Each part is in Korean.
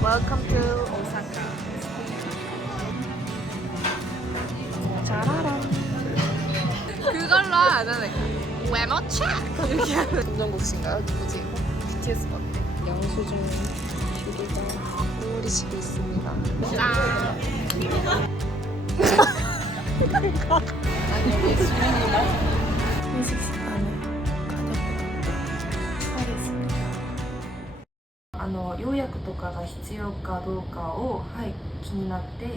Welcome to Osaka. Charara. 그걸로 안 하네. 외모차. 운동복인가요? 누구지? BTS 밖에. 영수증 휴게가 우리 집에 있습니다. 아니 여기 주인이다. 음식 の要約とかが必要かどうかを、はい、気になって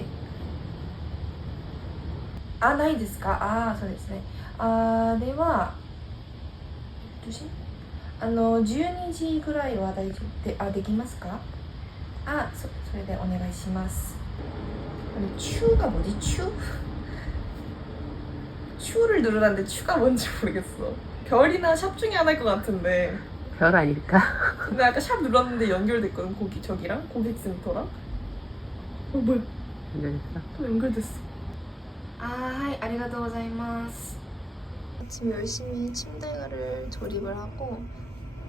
あないですかああそうですねあれはどうしあの12時ぐらいは大丈夫であできますかあそそれでお願いしますあのチューが뭐지チュー 추를 누르라는데 추가 뭔지 모르겠어 별이나 샵 중에 하나일 것 같은데 별 아닐까? 근데 아까 샵 눌렀는데 연결됐거든 고기 저기랑 고객센터랑 어 뭐야 연결했어? 또 연결됐어 아 하이 아리가또 고자이마스 지금 열심히 침대를 조립을 하고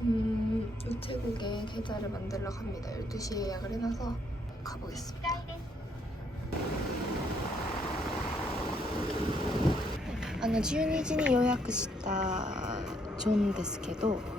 음, 우체국에 계좌를 만들러 갑니다. 12시에 예약을 해놔서 가보겠습니다. あの12時に予約したジョンですけどえっと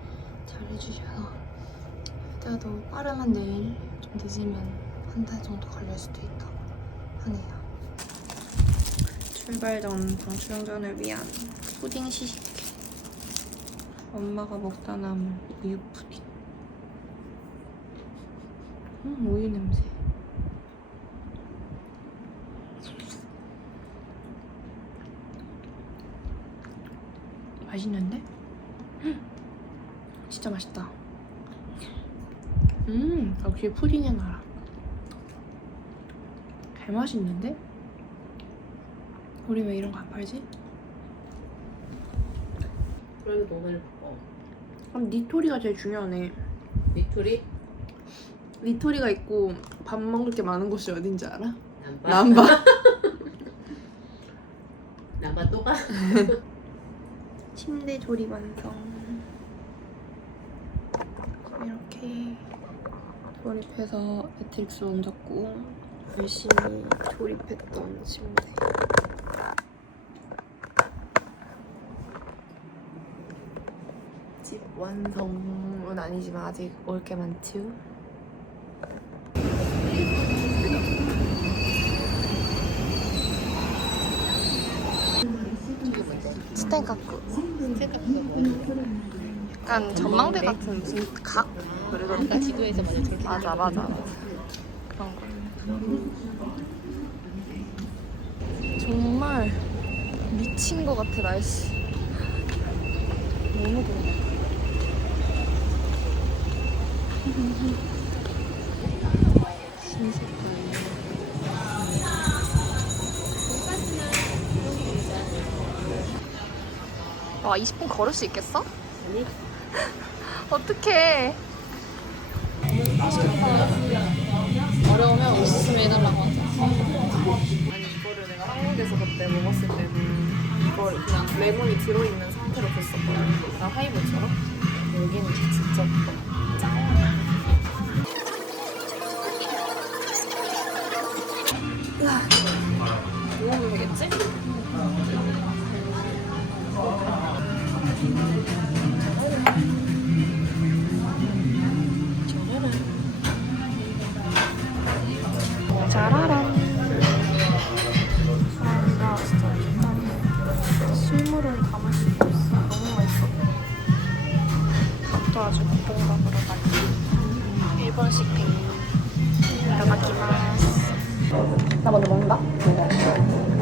잘 해주셔서 그때도 빠르면 내일 좀 늦으면 한 달 정도 걸릴 수도 있다고 하네요. 출발 전 방출연전을 위한 푸딩 시식 엄마가 먹다 남은 우유 푸딩 음 우유 냄새 맛있는데? 음, 진짜 맛있다 음 역시 푸딩의 나라 개 맛있는데? 우리 왜 이런 거 안 팔지? 그래도 오늘 어, 그럼 니토리가 제일 중요하네. 미투리 니토리가 있고 밥 먹을 게 많은 곳이 어딘지 알아? 남바 남바. 남바 또 가? 침대 조립 완성. 이렇게 조립해서 매트릭스 얹었고 열심히 조립했던 침대. 집 완성은 아니지만 아직 올 게 많죠. 스텐카쿠 약간 전망대 같은 무슨 각? 그러던데? 지도에서 맞아 저렇게 맞아 맞아. 그런 거. 정말 미친 것 같아 날씨. 너무 더워. 신색깔 와 20분 걸을 수 있겠어? 아니 어떡해. 어려우면 웃으면 해달라고 하자. 아니 이거를 내가 한국에서 그때 먹었을 때는 이걸 그냥 레몬이 들어있는 상태로 줬었거든. 그냥 하이볼처럼? 여기는 진짜 아주 볶음밥으로 많이 일본식 뱅 이타다키마스 나 먼저 먹는다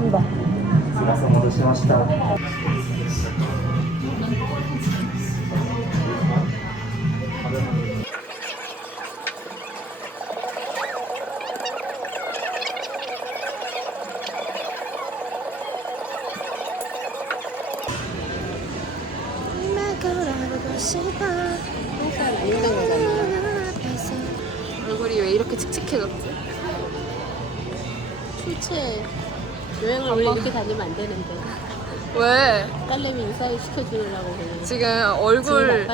んだ。せん戻しました。 왜? 딸내미 인사를 시켜주느라고 그냥 지금 얼굴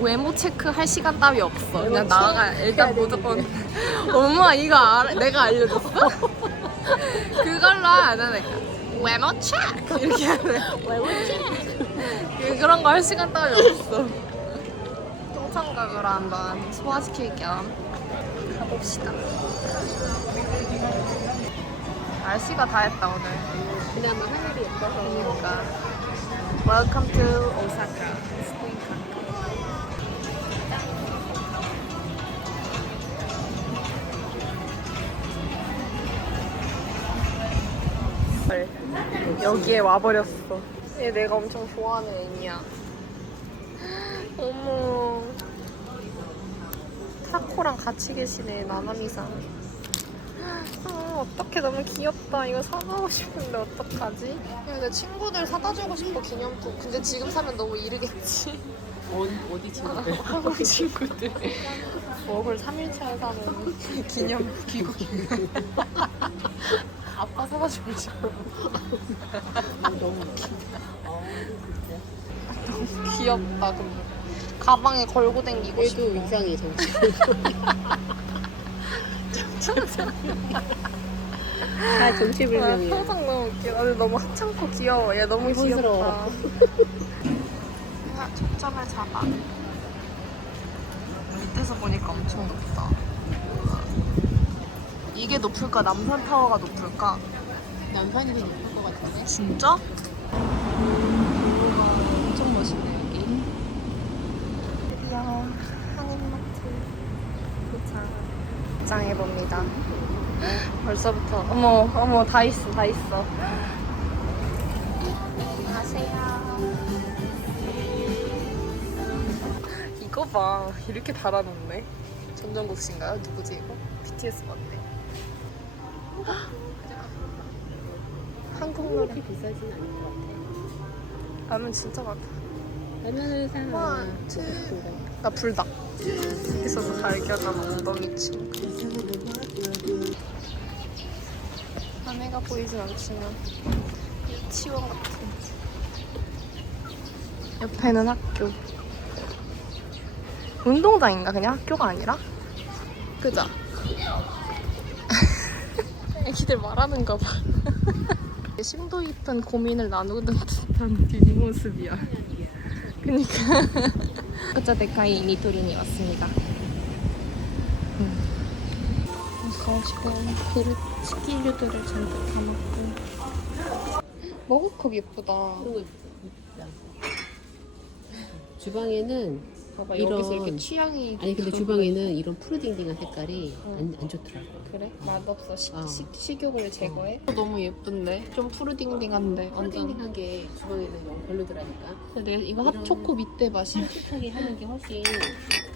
외모 체크 할 시간 따위 없어. 그냥 나가 일단 무조건 엄마 이거 알아? 내가 알려줬어? 그걸로 안 하니까 외모 체크 이렇게 하네. 외모 그- 그런 거 할 시간 따위 없어. 똥창각으로 한번 소화시킬 겸 가봅시다. 날씨가 다 했다 오늘. 그나마 하늘이 예뻐서 그러니까. Welcome to Osaka. 여기에 와버렸어. 얘 내가 엄청 좋아하는 애니야. 어머. 타코랑 같이 계시네, 나나미상. 아, 어떡해, 너무 귀엽다. 이거 사가고 싶은데 어떡하지? 야, 내 친구들 사다 주고 싶어, 기념품. 근데 지금 사면 너무 이르겠지. 어디, 어디 친구들 한국 친구들. 먹을 3일차에 사는 기념 귀국이. 아빠 사다 주고 싶어. 너무 웃긴다 어, 진짜. 귀엽다, 근데. 가방에 걸고 다니고 싶어. 얘도 이상해 정치 다 정치불명이야 항상 너무 웃겨. 나 너무 하찮고 귀여워. 얘 너무. 야, 초점을 잡아. 밑에서 보니까 엄청 높다. 이게 높을까? 남산 타워가 높을까? 남편이 더 높을 것 같은데 진짜? 엄청 멋있네 여기. 드디어 한인마트 도착. 입장해 봅니다. 벌써부터 어머 어머 다 있어 다 있어. 안녕하세요. 이거 봐 이렇게 달아놓네. 전정국 씨인가요? 누구지 이거? BTS 맞네. 한국 노래. 그렇게 비싸진 않을 것 같아 라면 진짜 많다. 라면을 사 원, 투. 나 불닭. 있어서 달걀랑 엉덩이 침. 안에가 보이진 않지만 유치원 같은. 옆에는 학교. 운동장인가 그냥 학교가 아니라? 그죠? 애기들 말하는가 봐. 심도 깊은 고민을 나누는 듯한 뒷모습이야. 그니까. 가짜 데카이 니토리니 왔습니다. 음. 그릇 치킨류들을 잔뜩 담았고. 머그컵 예쁘다. 거 있다. 주방에는 봐봐 이런- 여기서 이렇게 취향이 아니 근데 주방에는 이런 푸르딩딩한 색깔이 응. 안, 안 좋더라고 그래? 맛없어 식, 어. 식, 식욕을 제거해? 너무 예쁜데? 좀 푸르딩딩한데 푸르딩딩한 게 주방에는 너무 별로더라니까 근데 내가 이거 핫초코 밑에 맛이 촉촉하게 하는 게 훨씬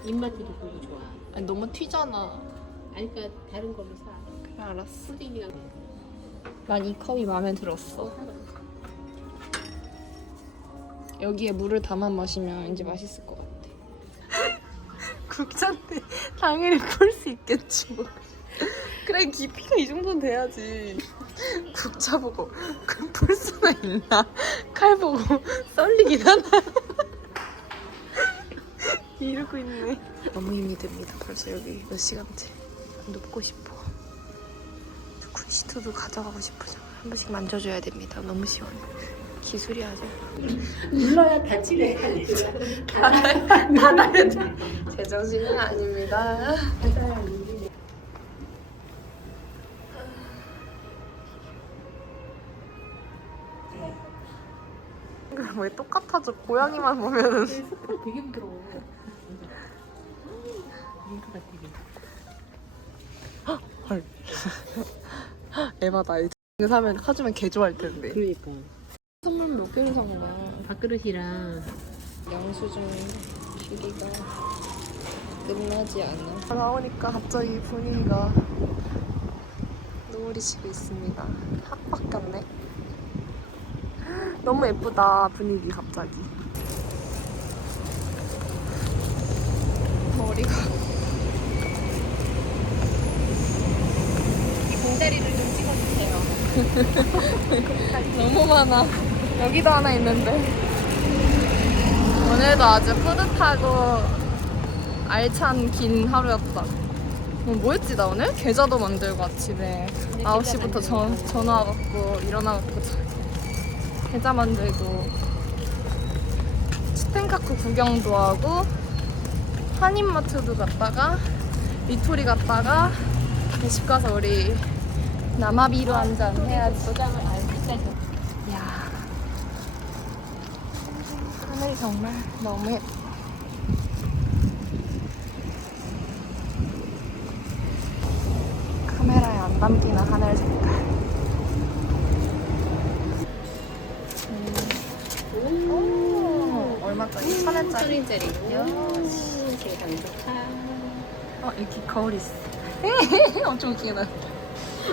입맛도 돋고 좋아 아니 너무 튀잖아 아니 그러니까 다른 걸로 사 알았어 거난이 컵이 마음에 들었어. 여기에 물을 담아 마시면 왠지 맛있을 것 같아. 국자인데 당연히 풀수 있겠지 뭐. 그래 깊이가 이 정도는 돼야지. 국자 보고 풀 수가 있나? 칼 보고 썰리긴 하나? 이러고 있네. 너무 힘이 듭니다. 벌써 여기 몇 시간째. 눕고 싶어. 쿠시트도 가져가고 싶어져. 한 번씩 만져줘야 됩니다. 너무 시원해. 기술이 아주 눌러야 다치네. 닫아야 돼. 제 정신은 아닙니다. 왜 똑같아져? 고양이만 보면은 스프 되게 부드러워. 링크가 되게. 에바다. 이거 사면 사주면 개 좋아할 텐데. 그러니까. 선물 몇 개를 산 거야? 밥그릇이랑 영수증 길이가 끝나지 않아. 나오니까 갑자기 분위기가 노을이 지고 있습니다. 학밖에 없네. 너무 예쁘다 분위기 갑자기. 머리가 이 공다리를 좀 찍어주세요. 너무 많아. 여기도 하나 있는데. 오늘도 아주 뿌듯하고 알찬 긴 하루였다. 어, 뭐 했지 나 오늘? 계좌도 만들고 아침에 9시부터 전, 전화 받고 일어나 갖고 저- 계좌 만들고 스텐카쿠 구경도 하고 한인마트도 갔다가 리토리 갔다가 집 가서 우리 남아비로 한 잔 해야지 도장을 알고 있어서. 야 하늘이 정말 너무 예뻐. 카메라에 안 담기는 하늘 색깔. 오, 얼마짜리? 천 원짜리? 세상 좋다. 어, 이렇게 거울 있어. 엄청 웃기다. 오,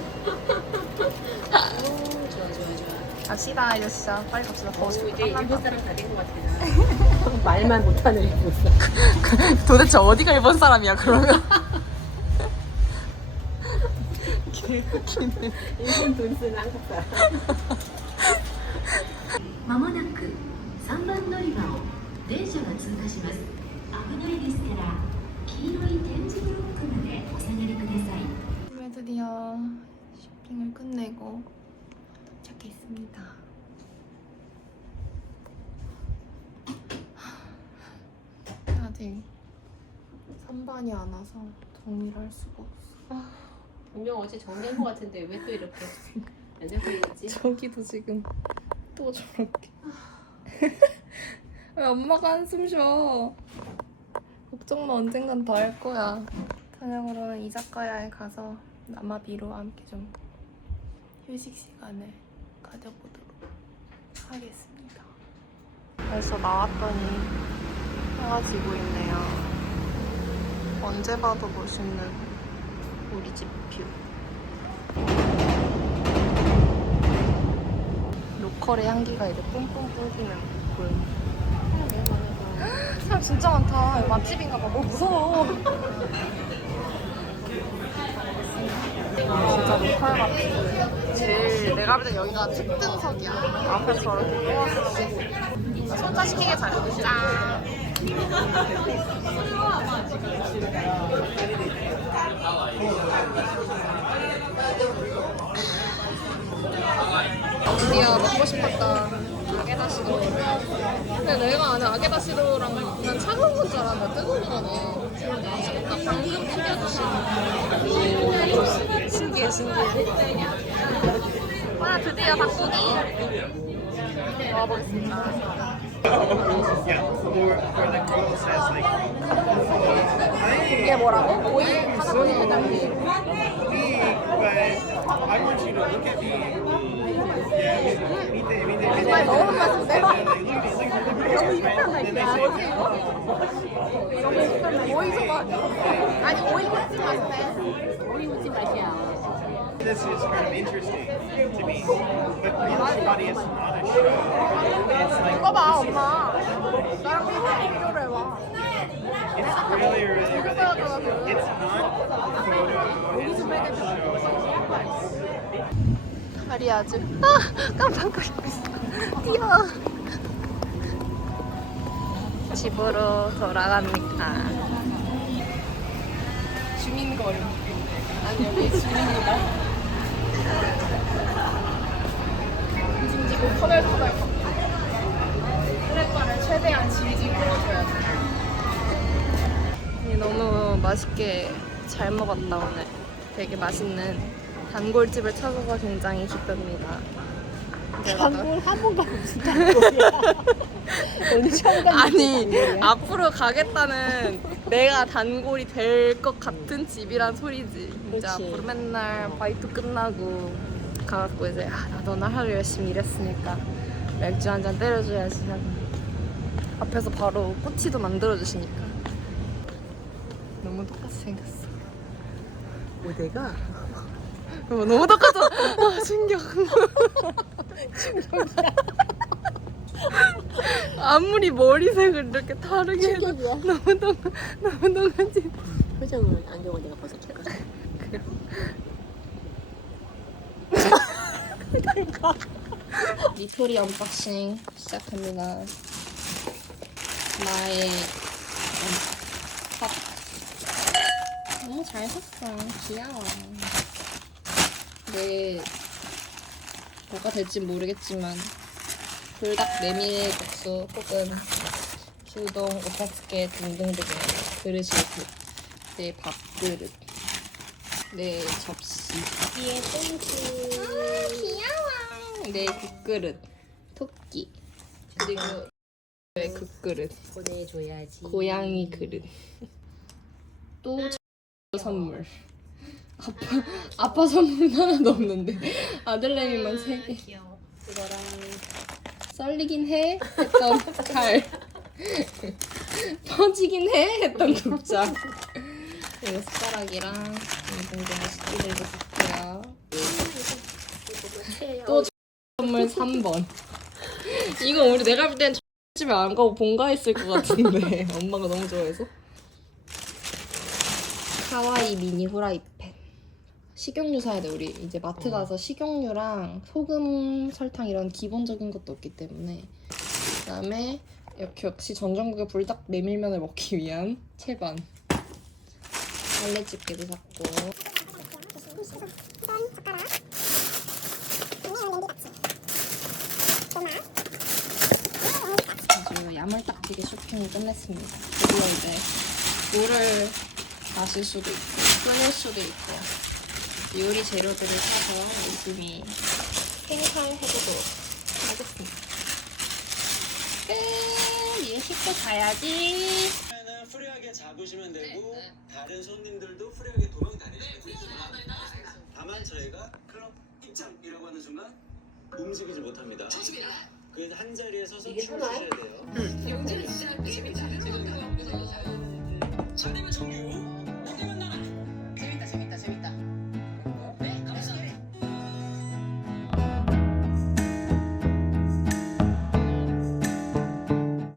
좋아, 좋아, 좋아. 갑시다, 아저씨야. 빨리 갑시다. 더워 오, 죽겠다. 이제 일본 사람 다 된 것 같아. 말만 못하는 일본 사람. 도대체 어디가 일본 사람이야, 그러면? 일본 돈 쓰는 한국 사람. 끝내고 도착했습니다. 아직 선반이 안 와서 정리를 할 수가 없어. 분명 어제 정리한 것 같은데 왜 또 이렇게 안 잡고 있지? 저기도 지금 또 저렇게. 왜 엄마가 한숨 쉬어? 걱정 마, 언젠간 더할 거야. 저녁으로는 이자카야에 가서 남아비로와 함께 좀 휴식 시간을 가져보도록 하겠습니다. 벌써 나왔더니 해가 지고 있네요. 언제 봐도 멋있는 우리 집 뷰. 로컬의 향기가 이제 뿜뿜 뿌리는 골. 사람 진짜 많다. 맛집인가 봐. 뭐 무서워. 진짜 로컬 같아. 제일 내가 볼때 여기가 특등석이야. 앞에서 저렇게 꼬았어. 손자 시키게 잘했어. 짠. 드디어 먹고 싶었던 아게다시도 근데 내가 아는 아게다시도랑 난 차가운 건 줄 알았는데 뜨거운 거네 나 방금 튀겨주신 신기해 신기해 와 드디어 닭고기 먹어보겠습니다 뭐라고? 오이 하나뿐이 해달리 I want you to look at me. Yeah, meet the, meet the, 정말 너무 맛있는데? 오이 소바 아니 오이 같이 맛있네 우리 무슨 맛이야? This is kind of interesting to me. But real body is not a show. It's like 이거 봐 엄마 나랑 비교를 해봐 it's really, really, really good. It's not photo. It's not show. 다리 아주 아 깜빡거리고 있어 뛰어 집으로 돌아갑니다 주민거리 아니 여기 주민이다 짐지고 터널터널 크레파를 최대한 질질 끌어줘야 돼. 너무 맛있게 잘 먹었다 오늘. 되게 맛있는 단골집을 찾아서 굉장히 기쁩니다. 단골 한 번 가고 무슨 단골이야. 오늘 처음 가는 아니 앞으로 가겠다는 내가 단골이 될 것 같은 집이란 소리지. 그치. 앞으로 맨날 바이트 끝나고 가갖고 이제 아, 나도 오늘 하루 열심히 일했으니까 맥주 한 잔 때려줘야지 하고 앞에서 바로 꼬치도 만들어주시니까 너무 똑같이 생겼어. 뭐 내가 어, 너무 똑같아. 아, 충격. 아무리 머리색을 이렇게 다르게 해도 충격이야. 너무 똑 너무 똑같지. 표정을 안경을 내가 벗어줄까? 니토리 언박싱 시작합니다. 나의 컵. 너무 잘 샀어. 귀여워. 내 뭐가 될지 모르겠지만 불닭 메밀 국수 혹은 규동 오타츠케 등등등의 그릇이 있고 내 밥그릇. 내 접시. 뒤에 땡큐. 아 귀여워. 내 국그릇. 토끼. 그리고 내 국그릇. 보내줘야지. 고양이 그릇. 또 선물 아빠 아빠 선물은 하나도 없는데. 아들내미만 세 개. 귀여워. 이거랑 썰리긴 해. 했던 칼. 퍼지긴 해. 했던 국자. 그리고 숟가락이랑 등등 식기들도 샀고요. 또 선물 3번. 이거 우리 내가 볼 땐 집에 안 가고 본가했을 것 같은데. 엄마가 너무 좋아해서. 카와이 미니 후라이팬 식용유 사야 돼 우리. 이제 마트 가서 식용유랑 소금 설탕 이런 기본적인 것도 없기 때문에. 그다음에 역시 전 전국의 불닭 메밀면을 먹기 위한 채반. 달래집게도 샀고. 아주 야물딱지게 쇼핑을 끝냈습니다. 드디어 이제 물을 마실 수도 있고 끓일 수도 있고 요리 재료들을 사서 열심히 생활해보도록 하겠습니다. 끝! 이제 씻고 가야지. 는 프리하게 잡으시면 되고 다른 손님들도 프리하게 도망 다니시면 되지만 다만 저희가 클럽 입장이라고 하는 순간 움직이지 못합니다. 그래서 한 자리에 서서 춤을 춰야 돼요. 자리면 정규